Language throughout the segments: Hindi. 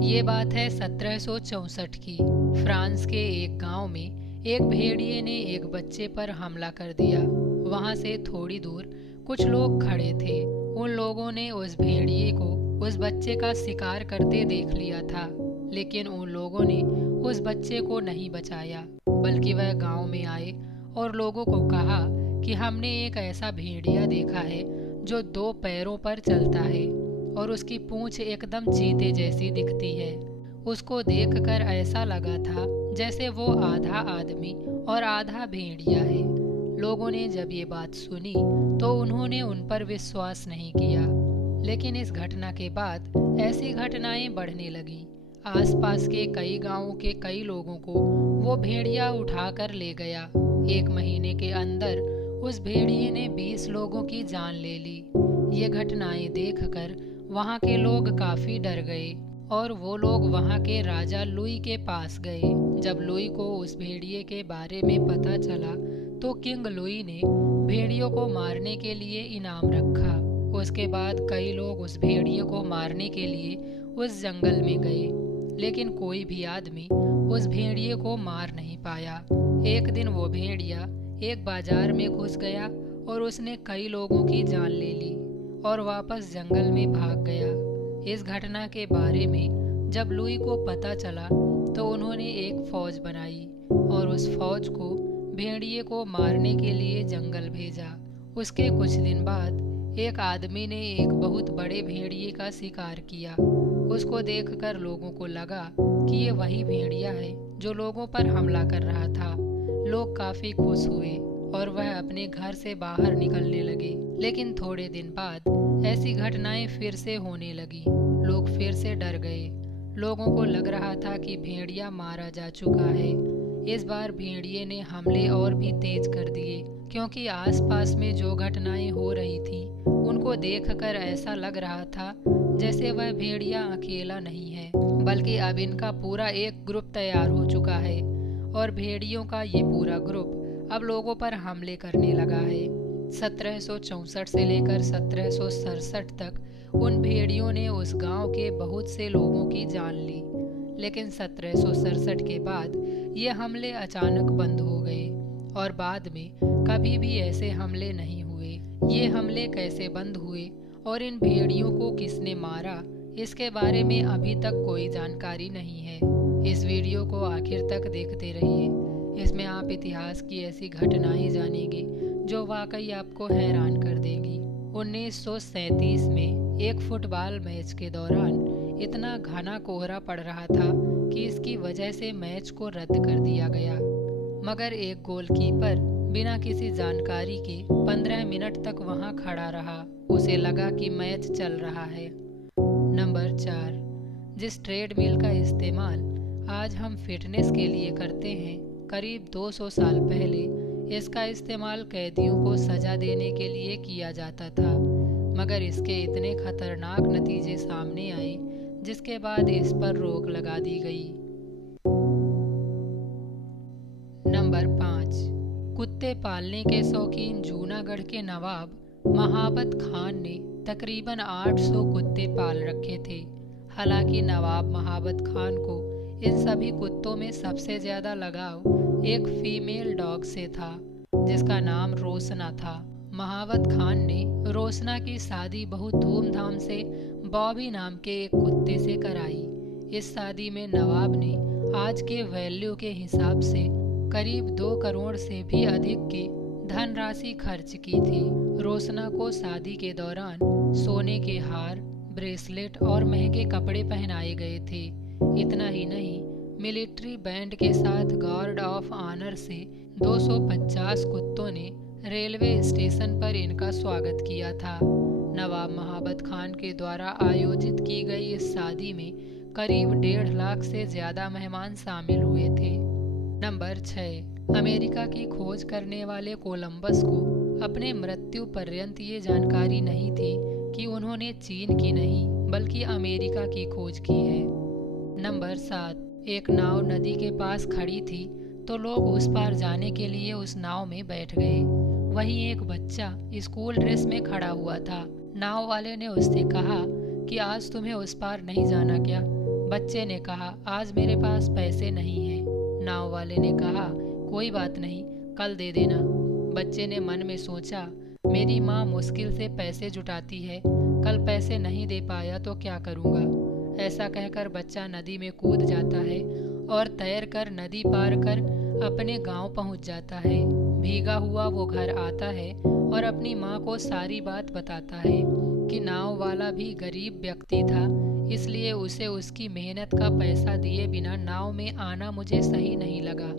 ये बात है 1764 की। फ्रांस के एक गांव में एक भेड़िए ने एक बच्चे पर हमला कर दिया। वहां से थोड़ी दूर कुछ लोग खड़े थे। उन लोगों ने उस भेड़िए को उस बच्चे का शिकार करते देख लिया था, लेकिन उन लोगों ने उस बच्चे को नहीं बचाया, बल्कि वह गांव में आए और लोगों को कहा कि हमने एक ऐसा भेड़िया देखा है जो 2 पैरों पर चलता है और उसकी पूंछ एकदम चीते जैसी दिखती है। उसको देखकर ऐसा लगा था जैसे वो आधा आदमी और आधा भेड़िया है। लोगों ने जब ये बात सुनी तो उन्होंने उन पर विश्वास नहीं किया, लेकिन इस घटना के बाद ऐसी घटनाएं बढ़ने लगी। आसपास के कई गांवों के कई लोगों को वो भेड़िया उठाकर ले गया। 1 महीने के अंदर उस भेड़िए ने 20 लोगों की जान ले ली। ये घटनाएं देखकर वहाँ के लोग काफी डर गए और वो लोग वहाँ के राजा लुई के पास गए। जब लुई को उस भेड़िए के बारे में पता चला तो किंग लुई ने भेड़ियों को मारने के लिए इनाम रखा। उसके बाद कई लोग उस भेड़िए को मारने के लिए उस जंगल में गए, लेकिन कोई भी आदमी उस भेड़िए को मार नहीं पाया। एक दिन वो भेड़िया एक बाजार में घुस गया और उसने कई लोगों की जान ले ली और वापस जंगल में भाग गया। इस घटना के बारे में जब लुई को पता चला तो उन्होंने एक फौज बनाई और उस फौज को भेड़िए को मारने के लिए जंगल भेजा। उसके कुछ दिन बाद एक आदमी ने एक बहुत बड़े भेड़िए का शिकार किया। उसको देखकर लोगों को लगा कि ये वही भेड़िया है जो लोगों पर हमला कर रहा था। लोग काफी खुश हुए और वह अपने घर से बाहर निकलने लगे। लेकिन थोड़े दिन बाद ऐसी घटनाएं फिर से होने लगी। लोग फिर से डर गए। लोगों को लग रहा था कि भेड़िया मारा जा चुका है। इस बार भेड़िए ने हमले और भी तेज कर दिए, क्योंकि आसपास में जो घटनाएं हो रही थी उनको देखकर ऐसा लग रहा था जैसे वह भेड़िया अकेला नहीं है, बल्कि अब इनका पूरा एक ग्रुप तैयार हो चुका है और भेड़ियों का ये पूरा ग्रुप अब लोगों पर हमले करने लगा है। 1764 से लेकर 1767 तक उन भेड़ियों ने उस गांव के बहुत से लोगों की जान ली, लेकिन 1767 के बाद ये हमले अचानक बंद हो गए और बाद में कभी भी ऐसे हमले नहीं हुए। ये हमले कैसे बंद हुए और इन भेड़ियों को किसने मारा, इसके बारे में अभी तक कोई जानकारी नहीं है। इस वीडियो को आखिर तक देखते रहिए। इसमें आप इतिहास की ऐसी घटनाएं जानेंगे जो वाकई आपको हैरान कर देंगी। 1937 में एक फुटबॉल मैच के दौरान इतना घना कोहरा पड़ रहा था कि इसकी वजह से मैच को रद्द कर दिया गया, मगर एक गोलकीपर बिना किसी जानकारी के 15 मिनट तक वहां खड़ा रहा। उसे लगा कि मैच चल रहा है। नंबर 4, जिस ट्रेडमिल का इस्तेमाल आज हम फिटनेस के लिए करते हैं, करीब 200 साल पहले इसका इस्तेमाल कैदियों को सजा देने के लिए किया जाता था, मगर इसके इतने खतरनाक नतीजे सामने आए जिसके बाद इस पर रोक लगा दी गई। नंबर 5, कुत्ते पालने के शौकीन जूनागढ़ के नवाब महाबत खान ने तकरीबन 800 कुत्ते पाल रखे थे। हालांकि नवाब महाबत खान को इन सभी कुत्तों में सबसे ज्यादा लगाव एक फीमेल डॉग से था, जिसका नाम रोशना था। महाबत खान ने रोशना की शादी बहुत धूमधाम से बॉबी नाम के एक कुत्ते से कराई। इस शादी में नवाब ने आज के वैल्यू के हिसाब से करीब 2 करोड़ से भी अधिक की धनराशि खर्च की थी। रोशना को शादी के दौरान सोने के हार, ब्रेसलेट और महंगे कपड़े पहनाए गए थे। इतना ही नहीं, मिलिट्री बैंड के साथ गार्ड ऑफ ऑनर से 250 कुत्तों ने रेलवे स्टेशन पर इनका स्वागत किया था। नवाब महाबत खान के द्वारा आयोजित की गई इस शादी में करीब 1.5 लाख से ज्यादा मेहमान शामिल हुए थे। नंबर 6, अमेरिका की खोज करने वाले कोलंबस को अपने मृत्यु पर्यंत ये जानकारी नहीं थी कि उन्होंने चीन की नहीं बल्कि अमेरिका की खोज की है। नंबर 7, एक नाव नदी के पास खड़ी थी तो लोग उस पार जाने के लिए उस नाव में बैठ गए। वहीं एक बच्चा स्कूल ड्रेस में खड़ा हुआ था। नाव वाले ने उससे कहा कि आज तुम्हें उस पार नहीं जाना क्या? बच्चे ने कहा, आज मेरे पास पैसे नहीं हैं। नाव वाले ने कहा, कोई बात नहीं, कल दे देना। बच्चे ने मन में सोचा, मेरी माँ मुश्किल से पैसे जुटाती है, कल पैसे नहीं दे पाया तो क्या करूँगा। ऐसा कहकर बच्चा नदी में कूद जाता है और तैरकर नदी पार कर अपने गांव पहुंच जाता है। भीगा हुआ वो घर आता है और अपनी माँ को सारी बात बताता है कि नाव वाला भी गरीब व्यक्ति था, इसलिए उसे उसकी मेहनत का पैसा दिए बिना नाव में आना मुझे सही नहीं लगा।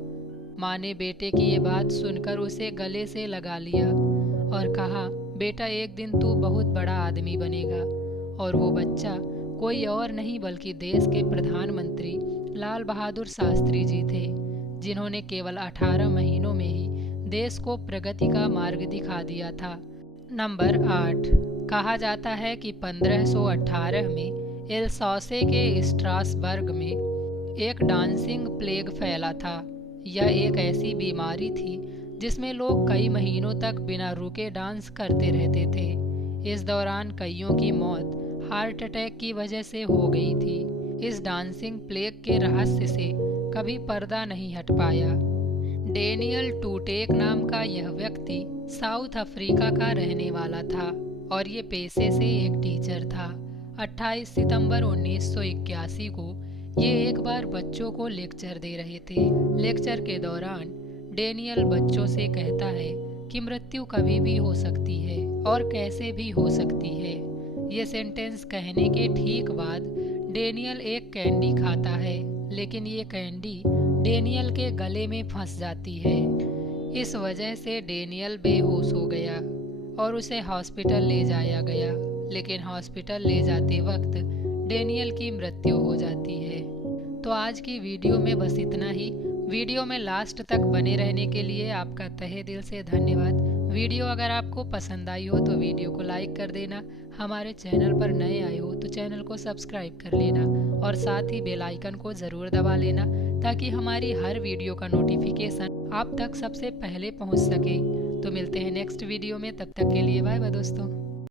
माँ ने बेटे की ये बात सुनकर उसे गले से लगा लिया और कहा, बेटा एक दिन तू बहुत बड़ा आदमी बनेगा। और वो बच्चा कोई और नहीं बल्कि देश के प्रधानमंत्री लाल बहादुर शास्त्री जी थे, जिन्होंने केवल 18 महीनों में ही देश को प्रगति का मार्ग दिखा दिया था। नंबर 8। कहा जाता है कि 1518 में एल्सासे के स्ट्रासबर्ग में एक डांसिंग प्लेग फैला था। यह एक ऐसी बीमारी थी जिसमें लोग कई महीनों तक बिना रुके डांस करते रहते थे। इस दौरान कईयों की मौत हार्ट अटैक की वजह से हो गई थी। इस डांसिंग प्लेग के रहस्य से कभी पर्दा नहीं हट पाया। डेनियल टूटेक नाम का यह व्यक्ति साउथ अफ्रीका का रहने वाला था और ये पेशे से एक टीचर था। 28 सितंबर 1981 को ये एक बार बच्चों को लेक्चर दे रहे थे। लेक्चर के दौरान डेनियल बच्चों से कहता है कि मृत्यु कभी भी हो सकती है और कैसे भी हो सकती है। ये सेंटेंस कहने के ठीक बाद डेनियल एक कैंडी खाता है, लेकिन ये कैंडी डेनियल के गले में फंस जाती है। इस वजह से डेनियल बेहोश हो गया और उसे हॉस्पिटल ले जाया गया, लेकिन हॉस्पिटल ले जाते वक्त डेनियल की मृत्यु हो जाती है। तो आज की वीडियो में बस इतना ही। वीडियो में लास्ट तक बने रहने के लिए आपका तहे दिल से धन्यवाद। वीडियो अगर आपको पसंद आई हो तो वीडियो को लाइक कर देना। हमारे चैनल पर नए आए हो तो चैनल को सब्सक्राइब कर लेना और साथ ही बेल आइकन को ज़रूर दबा लेना ताकि हमारी हर वीडियो का नोटिफिकेशन आप तक सबसे पहले पहुंच सके। तो मिलते हैं नेक्स्ट वीडियो में, तब तक के लिए बाय बाय दोस्तों।